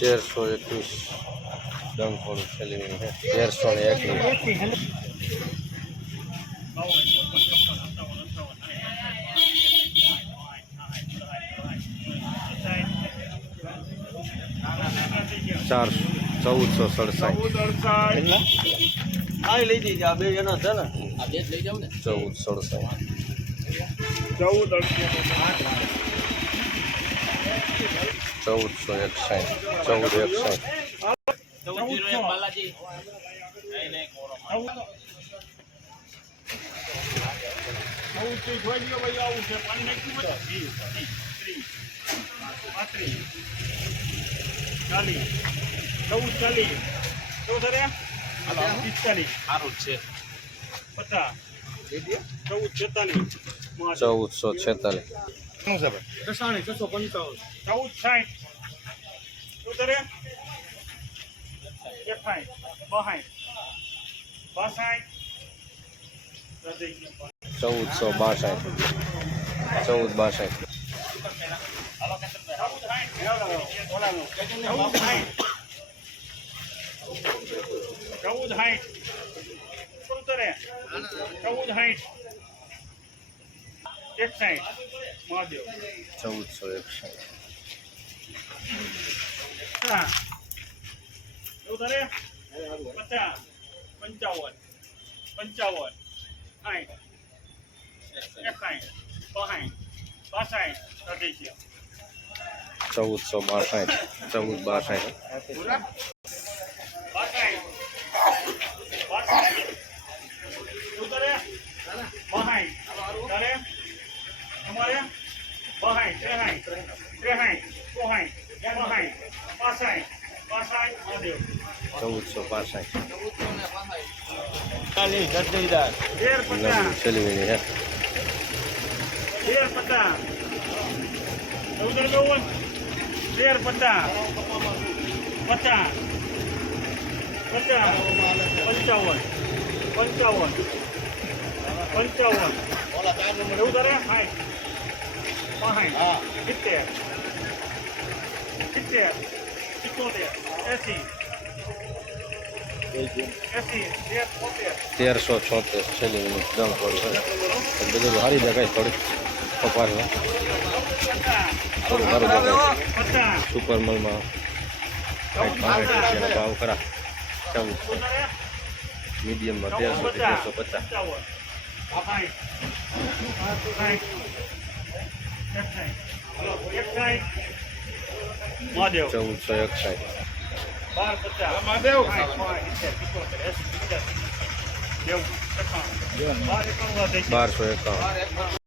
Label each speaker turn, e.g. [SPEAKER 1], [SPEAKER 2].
[SPEAKER 1] તેરસો એકવીસ ડંકોળ છેલ્લી તેરસો ને એકવીસ. ચાર ચૌદસો સડસાઠ.
[SPEAKER 2] લઈ જઈએ આ બે એના છે ને.
[SPEAKER 1] ચૌદ સડસાઠ.
[SPEAKER 2] ચૌદ
[SPEAKER 1] ચૌદસો એકસાઠ, ચૌદ એકસાઠ.
[SPEAKER 2] ચાલીસ ચૌદ ચાલીસ ચૌદ પિસ્તાલીસ
[SPEAKER 3] સારું છે
[SPEAKER 2] પચાસ ચૌદ છેતાલીસ
[SPEAKER 1] ચૌદસો છેતાલીસ.
[SPEAKER 2] દસાણી છસો પંચાવન. ચૌદ સાઠ. શું અરે એકાઠ બહાઠ બાસાઈ
[SPEAKER 1] ચૌદસો બાસઠ. ચૌદ બાસઠ.
[SPEAKER 2] ચૌદ હાઈટ. ઉતરે ચૌદ હાઈટ. એક મહાદેવ
[SPEAKER 1] ચૌદસો એકસાઠ
[SPEAKER 2] ઉતરે પચાસ પંચાવન પંચાવન સાઠ એકાઠ બહાઠ બાસાઠ અઢીસો
[SPEAKER 1] ચૌદસો બાસઠ ચૌદ બાસઠ
[SPEAKER 2] બાસાઠ બહાઠ પાસાઠ મહાદેવ
[SPEAKER 1] ચૌદસો બાસઠ
[SPEAKER 2] તેર પચાસ પચાસ પચાસ પંચાવન પંચાવન પંચાવન અરે સાઠ પાંઠ સિત્તેર સિત્તેર સિત્તોતેર એસી એસી તેર તોતેર
[SPEAKER 1] તેરસો છોતેર છેલ્લી મિનિટ દમ પડે છે બધું હારી દેખાય થોડીક. કપાસમાં થોડું સારું દેખાય. સુપર મોલમાં રૂપિયાનો ભાવ ખરા. ચૌદ મીડિયમમાં તેરસો થી તેરસો પચાસ. ચૌદસો એકસાઠ.
[SPEAKER 2] બાર પચાસ મહાદેવ
[SPEAKER 1] બારસો એકાવન.